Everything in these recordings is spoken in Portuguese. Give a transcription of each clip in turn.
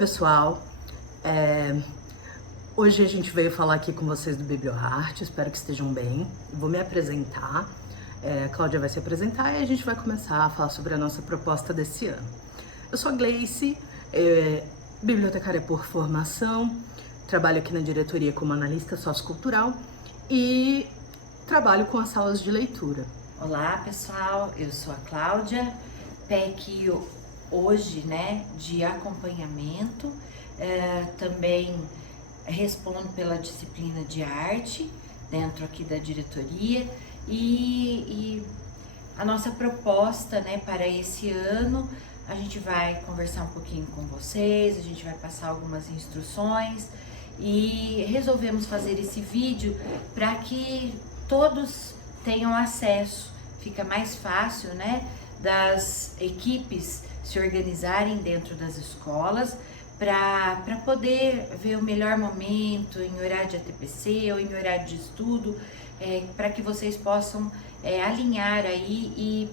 pessoal, hoje a gente veio falar aqui com vocês do BiblioArte, espero que estejam bem. Vou me apresentar, a Cláudia vai se apresentar e a gente vai começar a falar sobre a nossa proposta desse ano. Eu sou a Gleice, bibliotecária por formação, trabalho aqui na diretoria como analista sociocultural e trabalho com as salas de leitura. Olá pessoal, eu sou a Cláudia, PEC hoje, de acompanhamento, também respondo pela disciplina de arte dentro aqui da diretoria e a nossa proposta, para esse ano, a gente vai conversar um pouquinho com vocês, a gente vai passar algumas instruções e resolvemos fazer esse vídeo para que todos tenham acesso, fica mais fácil, das equipes se organizarem dentro das escolas para poder ver o melhor momento em horário de ATPC ou em horário de estudo, para que vocês possam alinhar aí e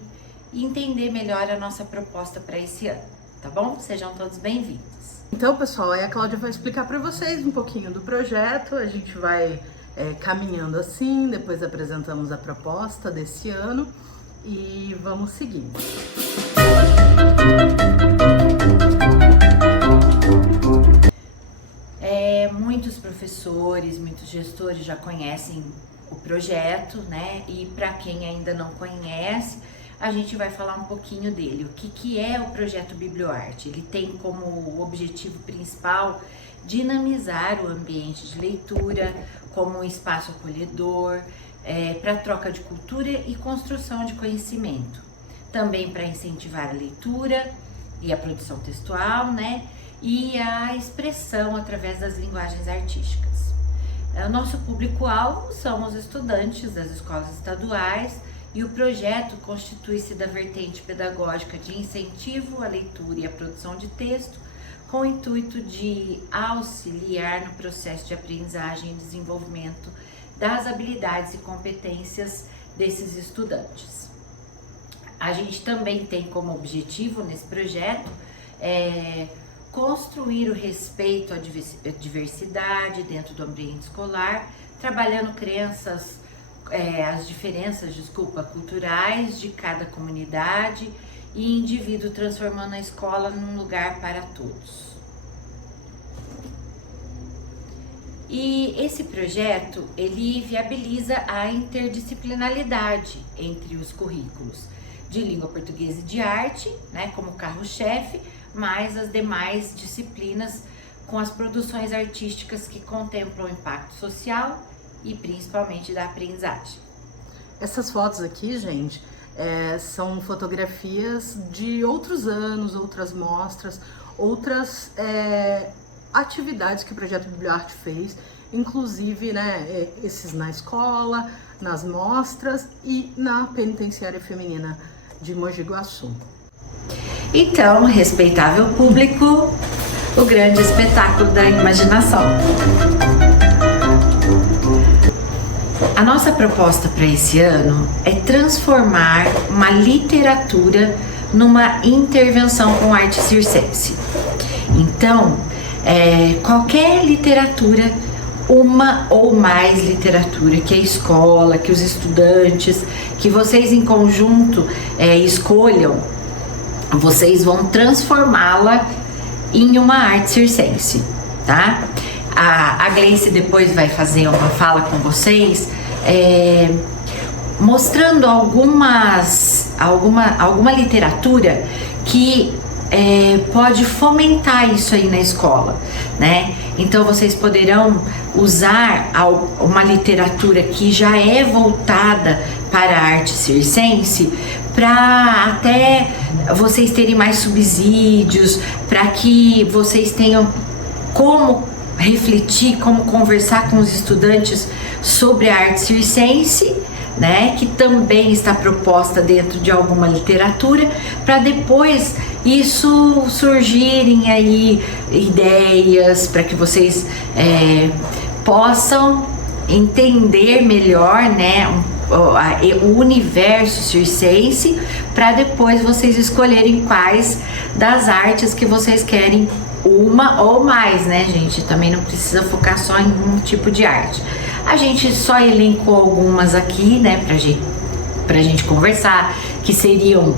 entender melhor a nossa proposta para esse ano, tá bom? Sejam todos bem-vindos. Então, pessoal, a Cláudia vai explicar para vocês um pouquinho do projeto, a gente vai caminhando assim, depois apresentamos a proposta desse ano e vamos seguindo. Muitos professores, muitos gestores já conhecem o projeto, e para quem ainda não conhece, a gente vai falar um pouquinho dele. O que é o projeto BiblioArte? Ele tem como objetivo principal dinamizar o ambiente de leitura como um espaço acolhedor, para troca de cultura e construção de conhecimento. Também para incentivar a leitura e a produção textual, e a expressão através das linguagens artísticas. O nosso público-alvo são os estudantes das escolas estaduais e o projeto constitui-se da vertente pedagógica de incentivo à leitura e à produção de texto, com o intuito de auxiliar no processo de aprendizagem e desenvolvimento das habilidades e competências desses estudantes. A gente também tem como objetivo nesse projeto construir o respeito à diversidade dentro do ambiente escolar, trabalhando as diferenças culturais de cada comunidade e indivíduo, transformando a escola num lugar para todos. E esse projeto, ele viabiliza a interdisciplinaridade entre os currículos de língua portuguesa e de arte, como carro-chefe, mais as demais disciplinas com as produções artísticas que contemplam o impacto social e principalmente da aprendizagem. Essas fotos aqui, gente, são fotografias de outros anos, outras mostras, outras atividades que o projeto BiblioArte fez, inclusive esses na escola, nas mostras e na penitenciária feminina de Mogi Guaçu. Então, respeitável público, o grande espetáculo da imaginação. A nossa proposta para esse ano é transformar uma literatura numa intervenção com arte circense. Então, qualquer literatura, uma ou mais literatura que a escola, que os estudantes, que vocês em conjunto escolham, vocês vão transformá-la em uma arte circense, tá? A Gleice depois vai fazer uma fala com vocês, mostrando alguma literatura que pode fomentar isso aí na escola, Então vocês poderão usar uma literatura que já é voltada para a arte circense, para até vocês terem mais subsídios, para que vocês tenham como refletir, como conversar com os estudantes sobre a arte circense, que também está proposta dentro de alguma literatura, para depois isso surgirem aí ideias para que vocês possam entender melhor, o universo circense, para depois vocês escolherem quais das artes que vocês querem uma ou mais, né, gente? Também não precisa focar só em um tipo de arte. A gente só elencou algumas aqui, né, pra gente conversar, que seriam,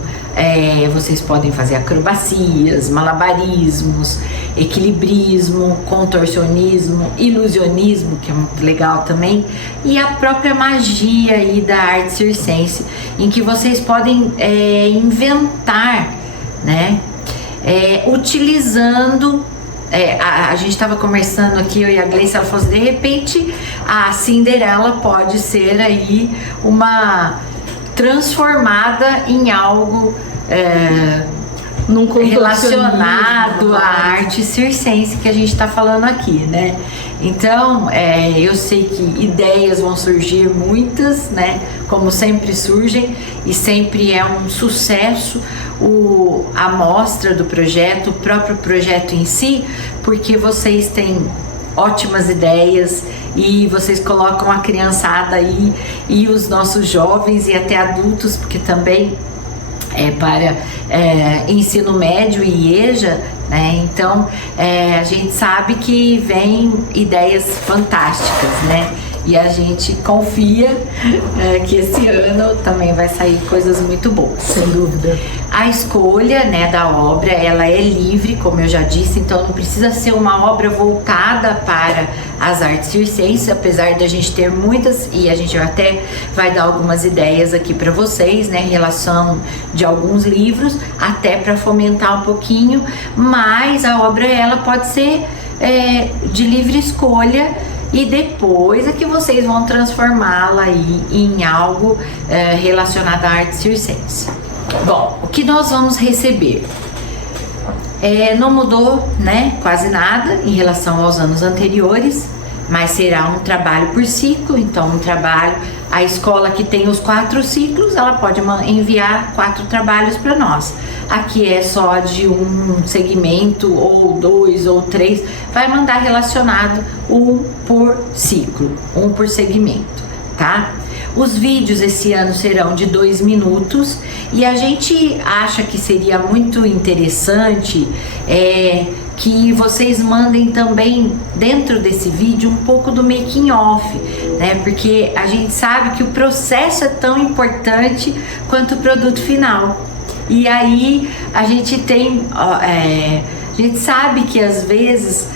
vocês podem fazer acrobacias, malabarismos, equilibrismo, contorcionismo, ilusionismo, que é muito legal também, e a própria magia aí da arte circense, em que vocês podem inventar, né, utilizando. A gente estava conversando aqui, eu e a Gleice, ela falou assim, de repente a Cinderela pode ser aí uma transformada em algo relacionado à arte circense que a gente está falando aqui, né? Então, eu sei que ideias vão surgir muitas, né? Como sempre surgem, e sempre é um sucesso a mostra do projeto, o próprio projeto em si, porque vocês têm ótimas ideias e vocês colocam a criançada aí e os nossos jovens e até adultos, porque também para ensino médio e EJA, né? Então a gente sabe que vem ideias fantásticas, né? E a gente confia que esse ano também vai sair coisas muito boas. Sem dúvida. A escolha, né, da obra, ela é livre, como eu já disse, então não precisa ser uma obra voltada para as artes circenses, apesar de a gente ter muitas, e a gente até vai dar algumas ideias aqui para vocês, né, em relação de alguns livros, até para fomentar um pouquinho, mas a obra, ela pode ser de livre escolha, e depois é que vocês vão transformá-la aí em algo relacionado à arte circense. Bom, o que nós vamos receber? Não mudou, né, quase nada em relação aos anos anteriores, mas será um trabalho por ciclo, então um trabalho, a escola que tem os 4 ciclos, ela pode enviar 4 trabalhos para nós. Aqui é só de um segmento, ou 2 ou 3, vai mandar relacionado um por ciclo, um por segmento, tá? Os vídeos esse ano serão de 2 minutos e a gente acha que seria muito interessante que vocês mandem também dentro desse vídeo um pouco do making off, né? Porque a gente sabe que o processo é tão importante quanto o produto final. E aí a gente tem, a gente sabe que às vezes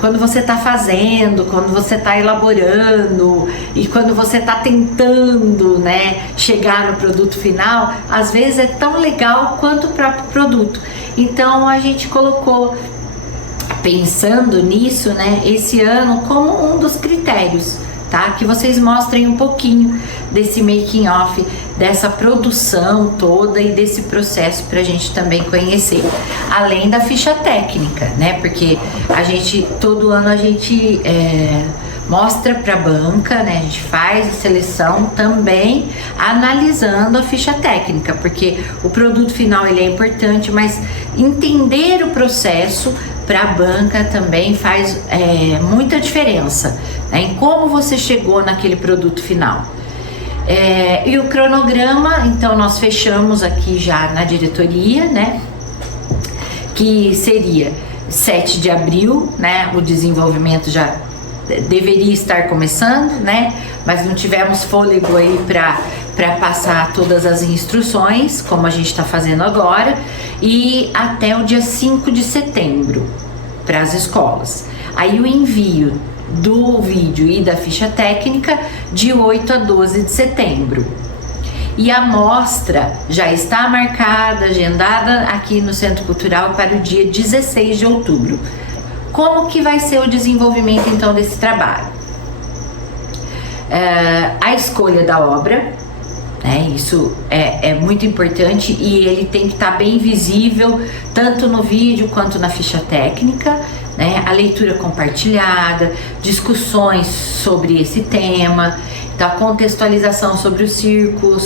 quando você está fazendo, quando você está elaborando e quando você está tentando, né, chegar no produto final, às vezes é tão legal quanto o próprio produto. Então a gente colocou, pensando nisso, né, esse ano como um dos critérios, tá? Que vocês mostrem um pouquinho desse making off, dessa produção toda e desse processo para a gente também conhecer, além da ficha técnica, né? Porque a gente, todo ano a gente mostra para a banca, né? A gente faz a seleção também analisando a ficha técnica, porque o produto final ele é importante, mas entender o processo para a banca também faz muita diferença, né, em como você chegou naquele produto final. E o cronograma, então nós fechamos aqui já na diretoria, né, que seria 7 de abril, né, o desenvolvimento já deveria estar começando, né, mas não tivemos fôlego aí para passar todas as instruções, como a gente está fazendo agora, e até o dia 5 de setembro para as escolas. Aí o envio do vídeo e da ficha técnica de 8 a 12 de setembro. E a mostra já está marcada, agendada aqui no Centro Cultural para o dia 16 de outubro. Como que vai ser o desenvolvimento então desse trabalho? A escolha da obra, né, isso é muito importante e ele tem que estar bem visível tanto no vídeo quanto na ficha técnica, né, a leitura compartilhada, discussões sobre esse tema, então a contextualização sobre o circo,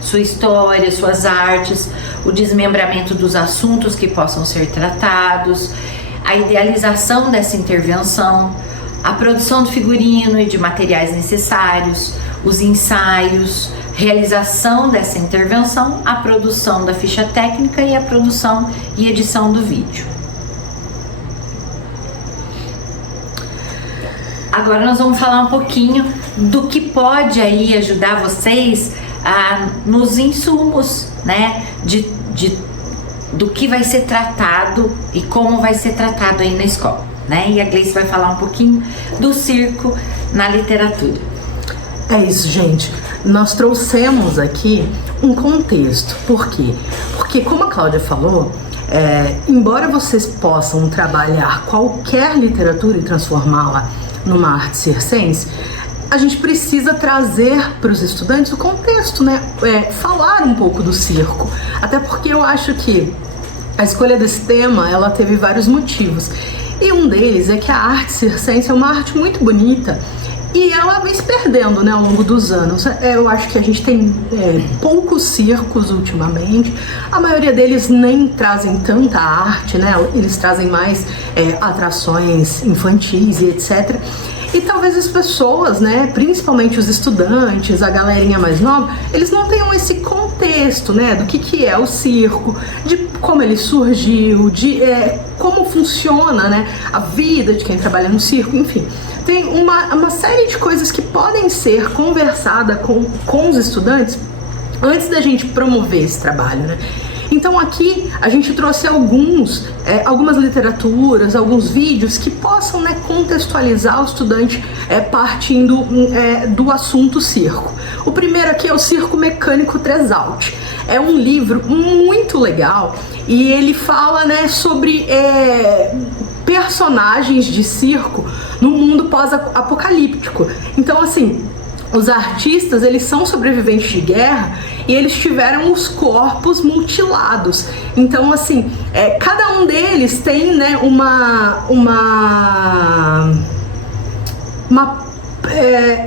sua história, suas artes, o desmembramento dos assuntos que possam ser tratados, a idealização dessa intervenção, a produção do figurino e de materiais necessários, os ensaios, realização dessa intervenção, a produção da ficha técnica e a produção e edição do vídeo. Agora nós vamos falar um pouquinho do que pode aí ajudar vocês nos insumos, né? Do que vai ser tratado e como vai ser tratado aí na escola, né? E a Gleice vai falar um pouquinho do circo na literatura. É isso, gente. Nós trouxemos aqui um contexto. Por quê? Porque, como a Cláudia falou, embora vocês possam trabalhar qualquer literatura e transformá-la numa arte circense, a gente precisa trazer para os estudantes o contexto, né? Falar um pouco do circo. Até porque eu acho que a escolha desse tema, ela teve vários motivos. E um deles é que a arte circense é uma arte muito bonita e ela vem se perdendo, né, ao longo dos anos. Eu acho que a gente tem poucos circos ultimamente. A maioria deles nem trazem tanta arte, né? Eles trazem mais atrações infantis e etc. E talvez as pessoas, né, principalmente os estudantes, a galerinha mais nova, eles não tenham esse contexto, né, do que é o circo, de como ele surgiu, de como funciona, né, a vida de quem trabalha no circo, enfim. Tem uma série de coisas que podem ser conversada com os estudantes antes da gente promover esse trabalho, né? Então aqui a gente trouxe algumas literaturas, alguns vídeos que possam, né, contextualizar o estudante partindo do assunto circo. O primeiro aqui é o Circo Mecânico Tresalt. É um livro muito legal e ele fala, né, sobre personagens de circo no mundo pós-apocalíptico. Então, assim, os artistas, eles são sobreviventes de guerra e eles tiveram os corpos mutilados. Então, assim, cada um deles tem, né, uma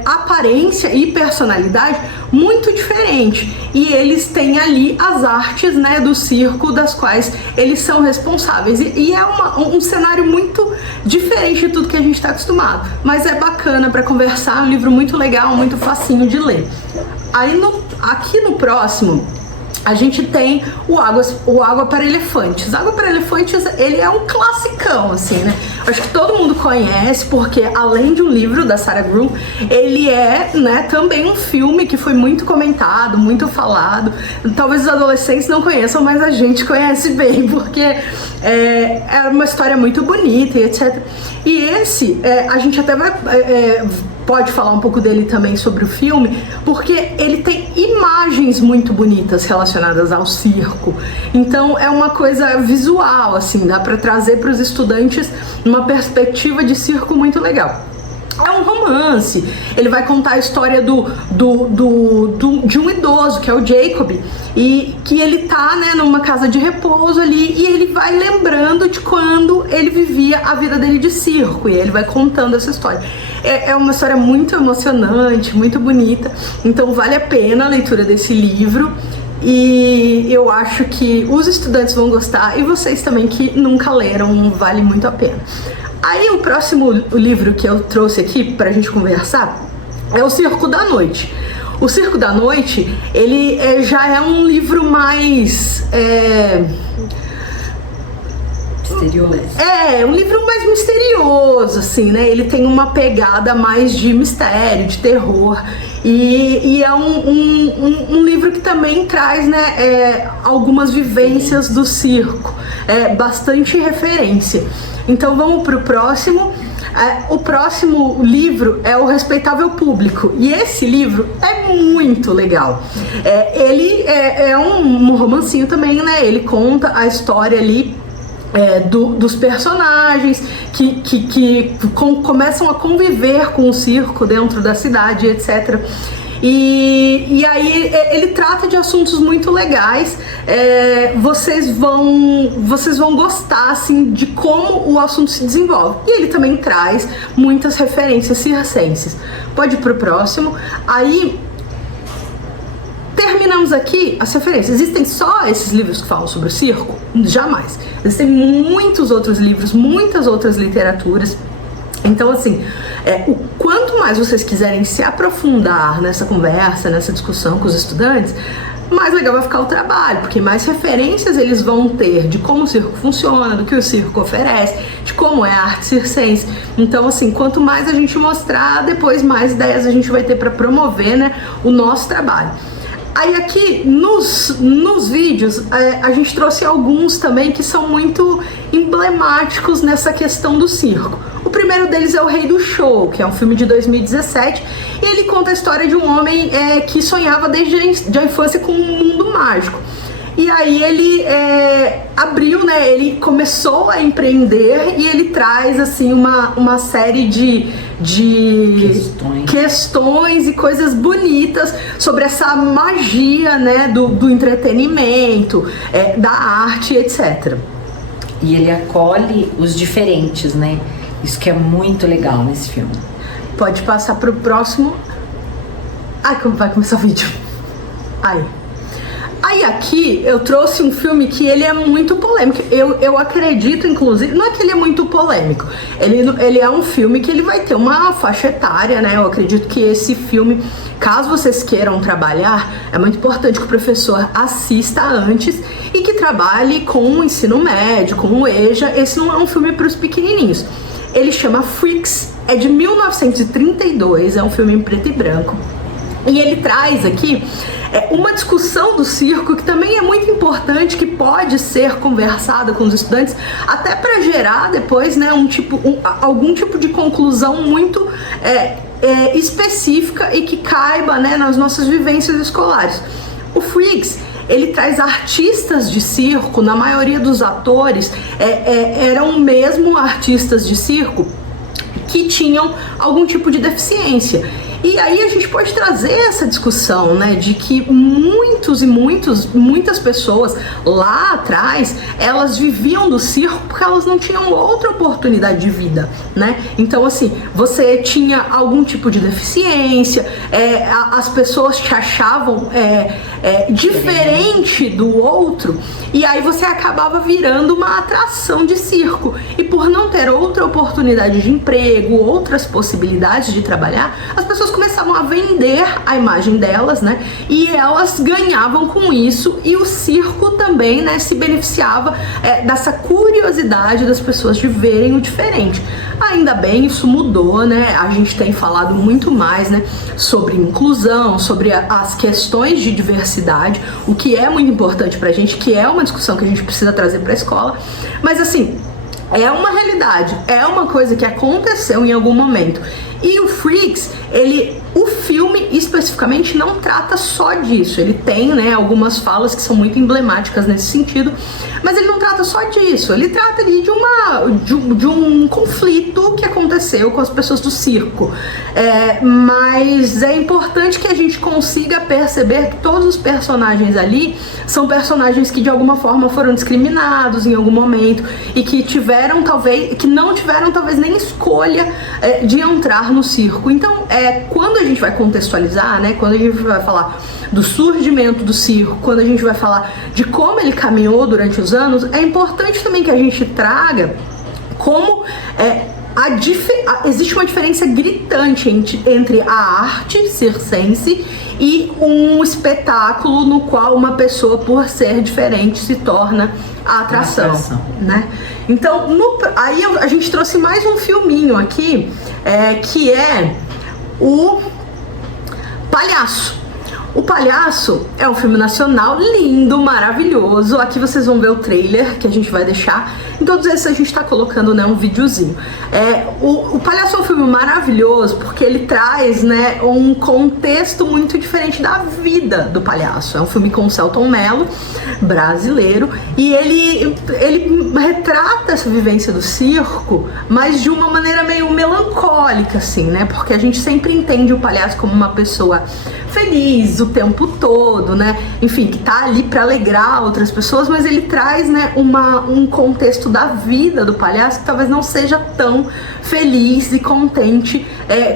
aparência e personalidade muito diferente. E eles têm ali as artes, né, do circo, das quais eles são responsáveis. E é um cenário muito diferente de tudo que a gente está acostumado. Mas é bacana para conversar, é um livro muito legal, muito facinho de ler. Aí aqui no próximo a gente tem o Água para Elefantes. Água para Elefantes, ele é um classicão, assim, né? Acho que todo mundo conhece, porque além de um livro da Sarah Gruen, ele é, né, também um filme que foi muito comentado, muito falado. Talvez os adolescentes não conheçam, mas a gente conhece bem, porque é uma história muito bonita e etc. E esse, a gente até pode falar um pouco dele também sobre o filme, porque ele tem imagens muito bonitas relacionadas ao circo. Então é uma coisa visual, assim, dá para trazer para os estudantes uma perspectiva de circo muito legal. É um romance, ele vai contar a história de um idoso, que é o Jacob, e que ele tá, né, numa casa de repouso ali, e ele vai lembrando de quando ele vivia a vida dele de circo, e ele vai contando essa história. É uma história muito emocionante, muito bonita, então vale a pena a leitura desse livro. E eu acho que os estudantes vão gostar, e vocês também que nunca leram, vale muito a pena. Aí o próximo livro que eu trouxe aqui pra gente conversar é o Circo da Noite. O Circo da Noite, ele já é um livro mais... misterioso. Um livro mais misterioso, assim, né? Ele tem uma pegada mais de mistério, de terror. E é um livro que também traz, né, algumas vivências do circo, bastante referência. Então vamos pro próximo. O próximo livro é O Respeitável Público, e esse livro é muito legal. Ele é um romancinho também, né? Ele conta a história ali dos personagens que começam a conviver com o circo dentro da cidade, etc. E aí ele trata de assuntos muito legais. Vocês vão gostar, assim, de como o assunto se desenvolve. E ele também traz muitas referências circenses. Pode ir pro próximo. Aí terminamos aqui as referências. Existem só esses livros que falam sobre o circo? Jamais. Existem muitos outros livros, muitas outras literaturas. Então, assim, o quanto mais vocês quiserem se aprofundar nessa conversa, nessa discussão com os estudantes, mais legal vai ficar o trabalho, porque mais referências eles vão ter de como o circo funciona, do que o circo oferece, de como é a arte circense. Então, assim, quanto mais a gente mostrar, depois mais ideias a gente vai ter para promover, né, o nosso trabalho. Aí aqui nos vídeos a gente trouxe alguns também que são muito emblemáticos nessa questão do circo. O primeiro deles é O Rei do Show, que é um filme de 2017, e ele conta a história de um homem que sonhava desde a infância com um mundo mágico. E aí ele abriu, né, ele começou a empreender e ele traz assim uma série de questões e coisas bonitas sobre essa magia, né, do entretenimento, da arte, etc. E ele acolhe os diferentes, né? Isso que é muito legal nesse filme. Pode passar pro próximo. Ai, como vai começar o vídeo? Aí aqui eu trouxe um filme que ele é muito polêmico. Eu acredito, inclusive, não é que ele é muito polêmico. Ele é um filme que ele vai ter uma faixa etária, né? Eu acredito que esse filme, caso vocês queiram trabalhar, é muito importante que o professor assista antes e que trabalhe com o ensino médio, com o EJA. Esse não é um filme para os pequenininhos. Ele chama Freaks, é de 1932, é um filme em preto e branco. E ele traz aqui uma discussão do circo que também é muito importante, que pode ser conversada com os estudantes, até para gerar depois, né, algum tipo de conclusão muito específica e que caiba, né, nas nossas vivências escolares. O Freaks, ele traz artistas de circo, na maioria dos atores eram mesmo artistas de circo que tinham algum tipo de deficiência. E aí a gente pode trazer essa discussão, né, de que muitas pessoas lá atrás, elas viviam do circo porque elas não tinham outra oportunidade de vida, né? Então, assim, você tinha algum tipo de deficiência, as pessoas te achavam diferente do outro, e aí você acabava virando uma atração de circo. E por não ter outra oportunidade de emprego, outras possibilidades de trabalhar, as pessoas começavam a vender a imagem delas, né? E elas ganhavam com isso, e o circo também, né, se beneficiava dessa curiosidade das pessoas de verem o diferente. Ainda bem, isso mudou, né? A gente tem falado muito mais, né, sobre inclusão, sobre as questões de diversidade, o que é muito importante pra gente, que é uma discussão que a gente precisa trazer pra escola. Mas assim, é uma realidade, é uma coisa que aconteceu em algum momento. E o Freaks, o filme especificamente não trata só disso. Ele tem, né, algumas falas que são muito emblemáticas nesse sentido, mas ele não trata só disso. Ele trata ali de um conflito que aconteceu com as pessoas do circo. Mas é importante que a gente consiga perceber que todos os personagens ali são personagens que de alguma forma foram discriminados em algum momento e que não tiveram talvez nem escolha de entrar no circo. Então, quando a gente vai contextualizar, né, quando a gente vai falar do surgimento do circo, quando a gente vai falar de como ele caminhou durante os anos, é importante também que a gente traga como existe uma diferença gritante entre a arte circense e um espetáculo no qual uma pessoa, por ser diferente, se torna a atração, né? Então, aí a gente trouxe mais um filminho aqui, que é o Palhaço. O Palhaço é um filme nacional lindo, maravilhoso. Aqui vocês vão ver o trailer que a gente vai deixar. Em todos esses a gente tá colocando, né, um videozinho. O Palhaço é um filme maravilhoso porque ele traz, né, um contexto muito diferente da vida do palhaço. É um filme com o Selton Mello, brasileiro, e ele retrata essa vivência do circo, mas de uma maneira meio melancólica, assim, né? Porque a gente sempre entende o palhaço como uma pessoa feliz o tempo todo, né? Enfim, que tá ali para alegrar outras pessoas, mas ele traz, né, um contexto da vida do palhaço que talvez não seja tão feliz e contente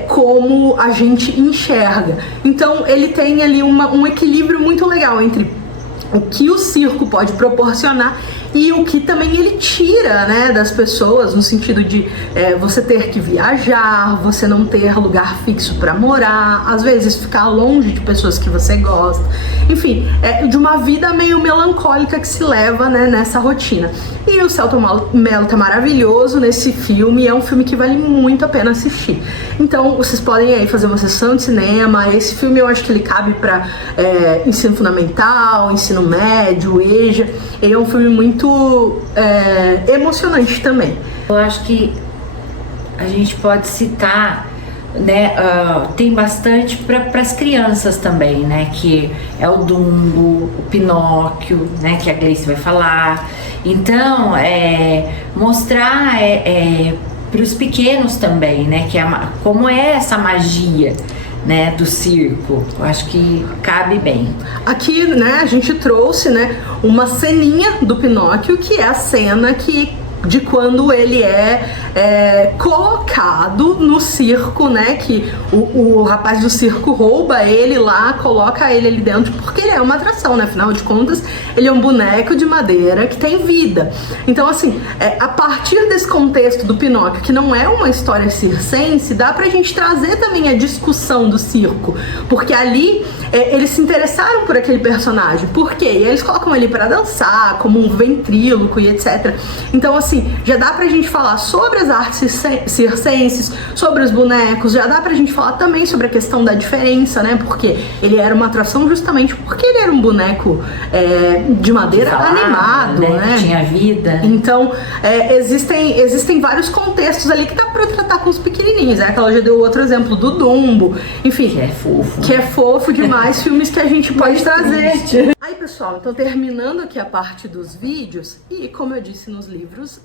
como a gente enxerga. Então ele tem ali um equilíbrio muito legal entre o que o circo pode proporcionar e o que também ele tira, né, das pessoas, no sentido de você ter que viajar, você não ter lugar fixo para morar, às vezes ficar longe de pessoas que você gosta, enfim, de uma vida meio melancólica que se leva, né, nessa rotina. E o Selton Mello tá maravilhoso nesse filme, é um filme que vale muito a pena assistir. Então vocês podem aí fazer uma sessão de cinema. Esse filme eu acho que ele cabe para ensino fundamental, ensino médio, EJA. Ele é um filme muito emocionante também. Eu acho que a gente pode citar, né, tem bastante para as crianças também, né, que é o Dumbo, o Pinóquio, né, que a Gleice vai falar. Então, mostrar para os pequenos também, né, que como é essa magia, né, do circo. Eu acho que cabe bem. Aqui, né, a gente trouxe, né, uma ceninha do Pinóquio, que é a cena de quando ele é colocado no circo, né, que o rapaz do circo rouba ele lá, coloca ele ali dentro, porque ele é uma atração, né, afinal de contas, ele é um boneco de madeira que tem vida. Então, assim, a partir desse contexto do Pinóquio, que não é uma história circense, dá pra gente trazer também a discussão do circo, porque ali eles se interessaram por aquele personagem. Por quê? E eles colocam ele pra dançar, como um ventríloco e etc. Então, assim, já dá pra gente falar sobre as artes circenses, sobre os bonecos, já dá pra gente falar também sobre a questão da diferença, né? Porque ele era uma atração justamente porque ele era um boneco de madeira animado, né? Que tinha vida. Então, existem vários contextos ali que dá pra tratar com os pequenininhos, né? Que ela já deu outro exemplo do Dumbo, enfim. Que é fofo. Que é fofo demais, filmes que a gente pode trazer. Aí, pessoal, então terminando aqui a parte dos vídeos, e como eu disse nos livros,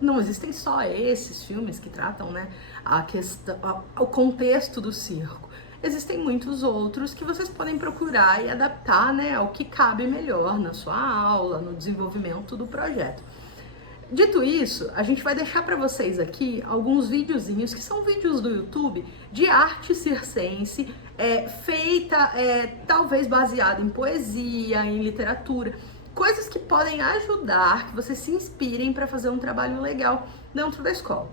não existem só esses filmes que tratam, né, o contexto do circo. Existem muitos outros que vocês podem procurar e adaptar, né, ao que cabe melhor na sua aula, no desenvolvimento do projeto. Dito isso, a gente vai deixar para vocês aqui alguns videozinhos, que são vídeos do YouTube de arte circense, feita talvez baseada em poesia, em literatura, coisas que podem ajudar, que vocês se inspirem para fazer um trabalho legal dentro da escola.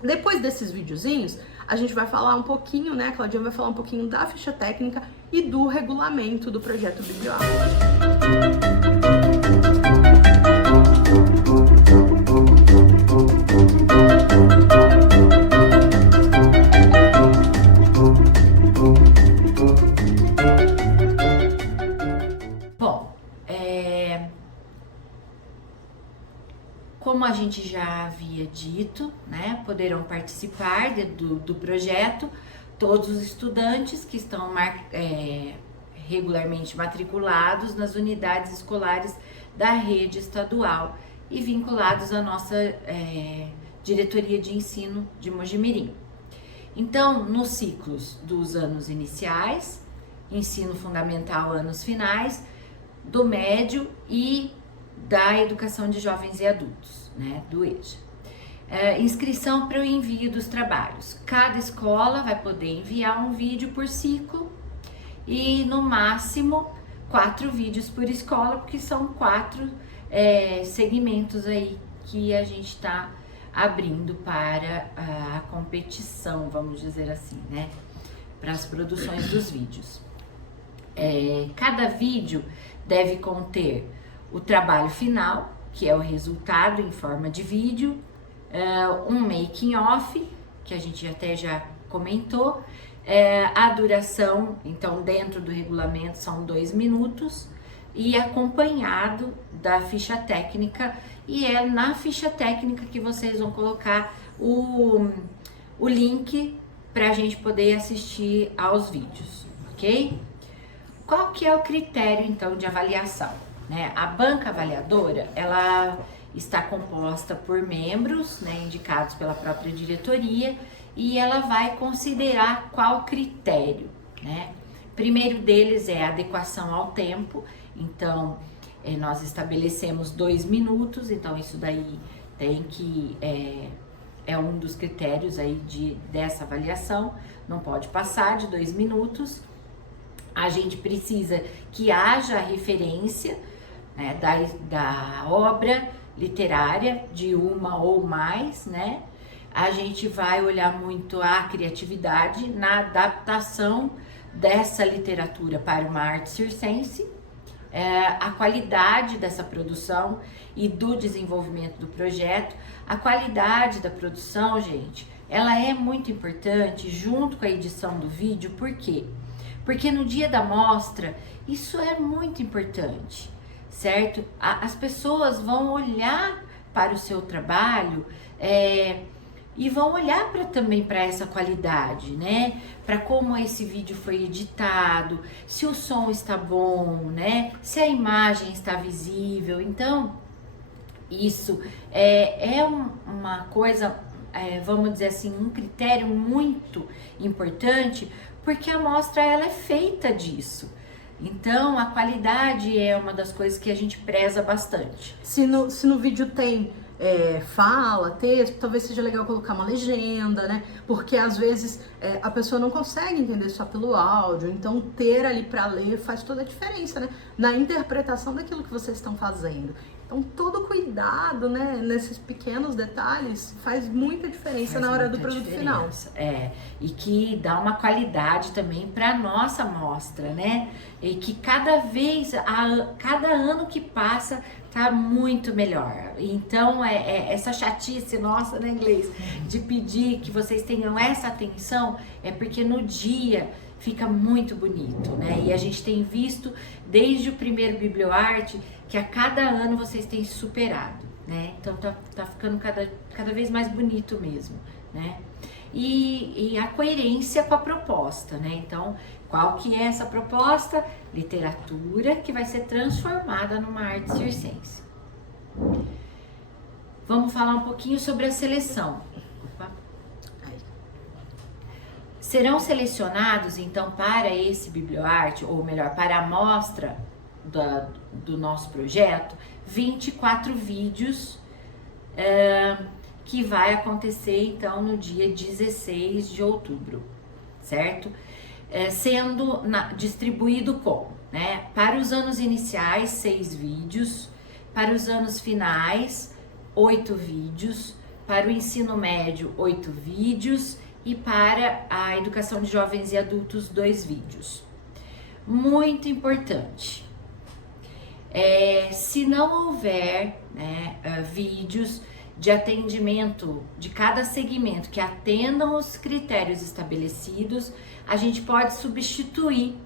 Depois desses videozinhos, a gente vai falar um pouquinho, né, a Claudinha vai falar um pouquinho da ficha técnica e do regulamento do projeto Biblioarte. Como a gente já havia dito, né, poderão participar do projeto todos os estudantes que estão regularmente matriculados nas unidades escolares da rede estadual e vinculados à nossa diretoria de ensino de Mojimirim. Então, nos ciclos dos anos iniciais, ensino fundamental, anos finais, do médio e da educação de jovens e adultos, né, do EJA. Inscrição para o envio dos trabalhos. Cada escola vai poder enviar um vídeo por ciclo e no máximo 4 vídeos por escola, porque são 4 segmentos aí que a gente está abrindo para a competição, vamos dizer assim, né, para as produções dos vídeos. Cada vídeo deve conter o trabalho final, que é o resultado em forma de vídeo, um making off, que a gente até já comentou, a duração, então dentro do regulamento são 2 minutos, e acompanhado da ficha técnica, e é na ficha técnica que vocês vão colocar o link para a gente poder assistir aos vídeos, ok? Qual que é o critério então de avaliação? Né? A banca avaliadora, ela está composta por membros, né, indicados pela própria diretoria, e ela vai considerar qual critério, né? Primeiro deles é a adequação ao tempo, então nós estabelecemos 2 minutos, então isso daí tem que é um dos critérios aí dessa avaliação, não pode passar de 2 minutos. A gente precisa que haja referência né, da obra literária, de uma ou mais, né? A gente vai olhar muito a criatividade na adaptação dessa literatura para uma arte circense, a qualidade dessa produção e do desenvolvimento do projeto. A qualidade da produção, gente, ela é muito importante junto com a edição do vídeo. Por quê? Porque no dia da mostra, isso é muito importante, certo? As pessoas vão olhar para o seu trabalho e vão olhar também para essa qualidade, né? Para como esse vídeo foi editado, se o som está bom, né? Se a imagem está visível. Então, isso é uma coisa, vamos dizer assim, um critério muito importante, porque a mostra ela é feita disso. Então, a qualidade é uma das coisas que a gente preza bastante. Se no vídeo tem fala, texto, talvez seja legal colocar uma legenda, né? Porque às vezes a pessoa não consegue entender só pelo áudio, então ter ali para ler faz toda a diferença, né? Na interpretação daquilo que vocês estão fazendo. Então todo cuidado, né, nesses pequenos detalhes faz muita diferença na hora do produto final. E que dá uma qualidade também para nossa mostra, né? E que cada ano que passa tá muito melhor. Então essa chatice nossa, né, inglês, de pedir que vocês tenham essa atenção, é porque no dia fica muito bonito, né? E a gente tem visto desde o primeiro BiblioArte que a cada ano vocês têm superado, né? Então tá ficando cada vez mais bonito mesmo, né? E a coerência com a proposta, né? Então, qual que é essa proposta? Literatura que vai ser transformada numa arte circense. Vamos falar um pouquinho sobre a seleção. Serão selecionados, então, para esse BiblioArte, ou melhor, para a mostra do nosso projeto, 24 vídeos que vai acontecer, então, no dia 16 de outubro, certo? Sendo distribuído como, né? Para os anos iniciais, 6 vídeos, para os anos finais, 8 vídeos, para o ensino médio, 8 vídeos, e para a educação de jovens e adultos, 2 vídeos. Muito importante, se não houver, né, vídeos de atendimento de cada segmento que atendam os critérios estabelecidos, a gente pode substituir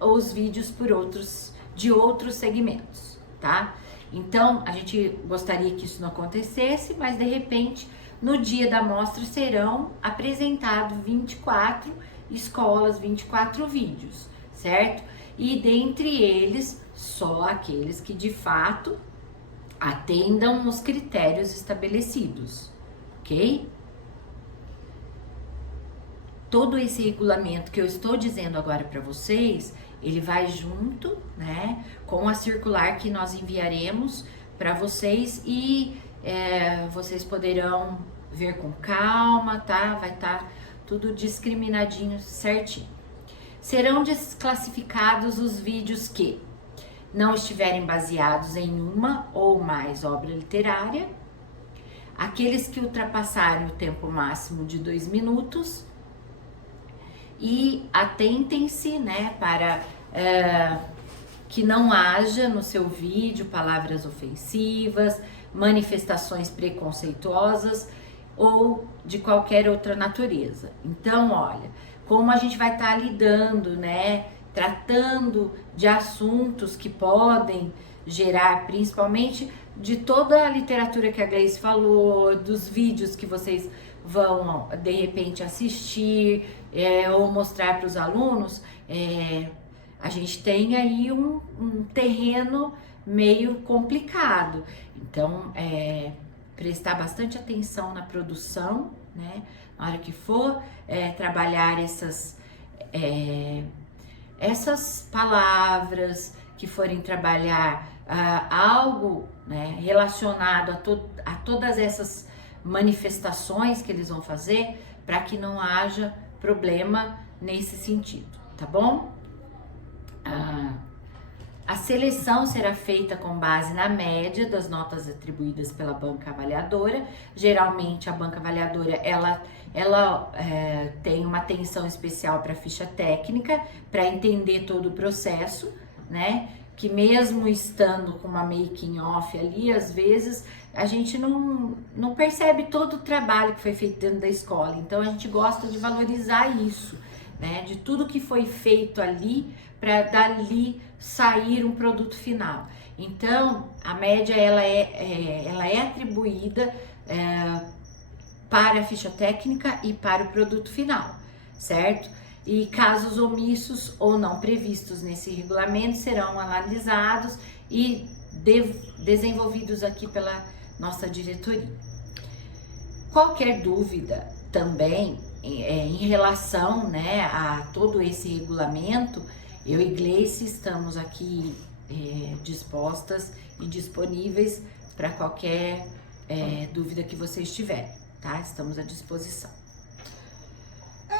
os vídeos por outros de outros segmentos, tá? Então, a gente gostaria que isso não acontecesse, mas de repente, no dia da mostra serão apresentados 24 escolas, 24 vídeos, certo? E dentre eles, só aqueles que de fato atendam os critérios estabelecidos, ok? Todo esse regulamento que eu estou dizendo agora para vocês, ele vai junto, né, com a circular que nós enviaremos para vocês e vocês poderão ver com calma, tá? Vai estar tudo discriminadinho, certinho. Serão desclassificados os vídeos que não estiverem baseados em uma ou mais obra literária, aqueles que ultrapassarem o tempo máximo de 2 minutos, e atentem-se, né, para que não haja no seu vídeo palavras ofensivas, manifestações preconceituosas ou de qualquer outra natureza. Então, olha, como a gente vai estar lidando, né, tratando de assuntos que podem gerar, principalmente de toda a literatura que a Gleice falou, dos vídeos que vocês vão de repente assistir ou mostrar para os alunos, a gente tem aí um terreno meio complicado. Então, prestar bastante atenção na produção, né? Na hora que for trabalhar essas palavras, que forem trabalhar algo, né, relacionado a todas essas manifestações que eles vão fazer, para que não haja problema nesse sentido, tá bom? A seleção será feita com base na média das notas atribuídas pela banca avaliadora. Geralmente a banca avaliadora ela tem uma atenção especial para a ficha técnica, para entender todo o processo, né? Que mesmo estando com uma making off ali, às vezes a gente não percebe todo o trabalho que foi feito dentro da escola. Então a gente gosta de valorizar isso, né? De tudo que foi feito ali, para dali sair um produto final. Então a média ela é atribuída para a ficha técnica e para o produto final, certo? E casos omissos ou não previstos nesse regulamento serão analisados e desenvolvidos aqui pela nossa diretoria. Qualquer dúvida também em relação, né, a todo esse regulamento, eu e Gleice estamos aqui dispostas e disponíveis para qualquer dúvida que vocês tiverem, tá? Estamos à disposição.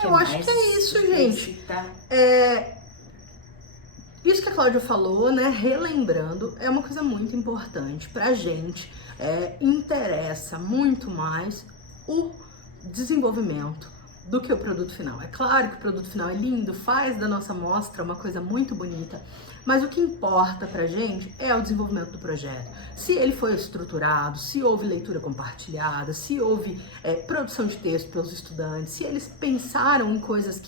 Eu acho que é isso, gente. Isso que a Cláudia falou, né? Relembrando, é uma coisa muito importante pra gente. Interessa muito mais o desenvolvimento do que o produto final. É claro que o produto final é lindo, faz da nossa amostra uma coisa muito bonita, mas o que importa pra gente é o desenvolvimento do projeto. Se ele foi estruturado, se houve leitura compartilhada, se houve produção de texto pelos estudantes, se eles pensaram em coisas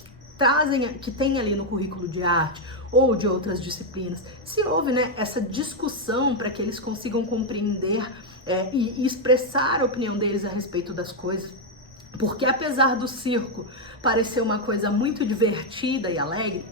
que tem ali no currículo de arte ou de outras disciplinas, se houve, né, essa discussão para que eles consigam compreender e expressar a opinião deles a respeito das coisas. Porque apesar do circo parecer uma coisa muito divertida e alegre,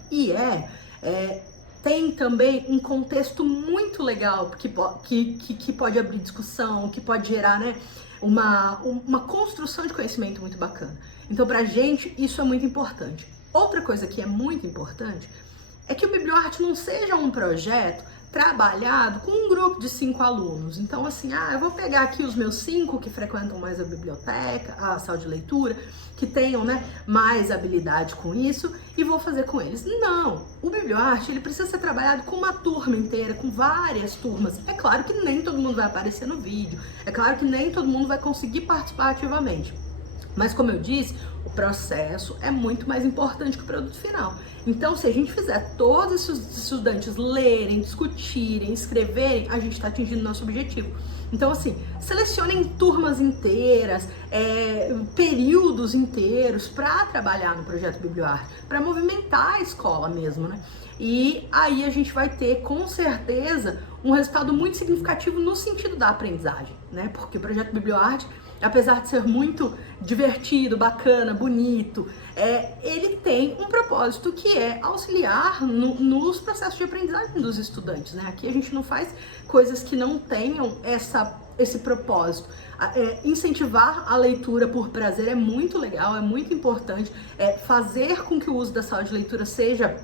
tem também um contexto muito legal que pode abrir discussão, que pode gerar, né, uma construção de conhecimento muito bacana. Então, pra gente, isso é muito importante. Outra coisa que é muito importante é que o BiblioArte não seja um projeto trabalhado com um grupo de 5 alunos. Então, assim, eu vou pegar aqui os meus 5 que frequentam mais a biblioteca, a sala de leitura, que tenham, né, mais habilidade com isso, e vou fazer com eles. Não! O BiblioArte, ele precisa ser trabalhado com uma turma inteira, com várias turmas. É claro que nem todo mundo vai aparecer no vídeo, é claro que nem todo mundo vai conseguir participar ativamente. Mas, como eu disse, o processo é muito mais importante que o produto final. Então, se a gente fizer todos esses estudantes lerem, discutirem, escreverem, a gente está atingindo nosso objetivo. Então, assim, selecionem turmas inteiras, períodos inteiros para trabalhar no projeto BiblioArte, para movimentar a escola mesmo, né? E aí a gente vai ter, com certeza, um resultado muito significativo no sentido da aprendizagem, né? Porque o projeto BiblioArte, apesar de ser muito divertido, bacana, bonito, ele tem um propósito que é auxiliar nos processos de aprendizagem dos estudantes, né? Aqui a gente não faz coisas que não tenham esse propósito. Incentivar a leitura por prazer é muito legal, é muito importante. Fazer com que o uso da sala de leitura seja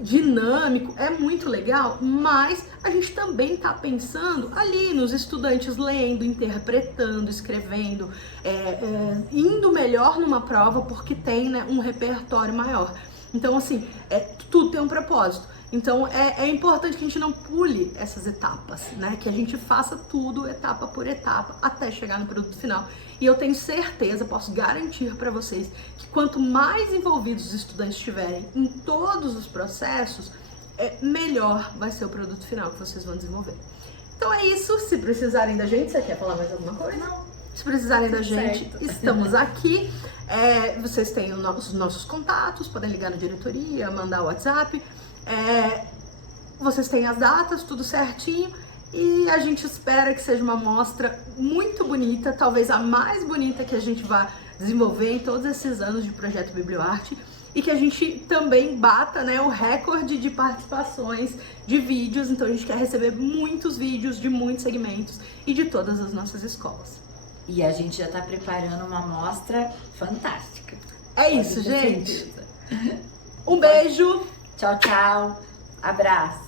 dinâmico, é muito legal, mas a gente também está pensando ali nos estudantes lendo, interpretando, escrevendo, indo melhor numa prova porque tem, né, um repertório maior. Então, assim, tudo tem um propósito. Então, é importante que a gente não pule essas etapas, né? Que a gente faça tudo etapa por etapa até chegar no produto final. E eu tenho certeza, posso garantir para vocês, que quanto mais envolvidos os estudantes estiverem em todos os processos, melhor vai ser o produto final que vocês vão desenvolver. Então é isso. Se precisarem da gente, você quer falar mais alguma coisa? Não. Se precisarem da gente, certo. Estamos aqui. Vocês têm os nossos contatos, podem ligar na diretoria, mandar o WhatsApp. Vocês têm as datas, tudo certinho. E a gente espera que seja uma mostra muito bonita, talvez a mais bonita que a gente vai desenvolver em todos esses anos de projeto BiblioArte. E que a gente também bata, né, o recorde de participações de vídeos. Então a gente quer receber muitos vídeos de muitos segmentos e de todas as nossas escolas. E a gente já está preparando uma mostra fantástica. É isso, gente. Um beijo. Tchau, tchau. Abraço.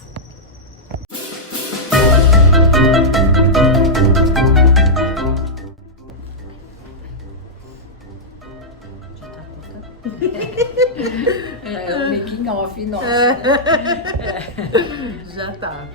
Já tá cortando? É o making off nosso. Já tá.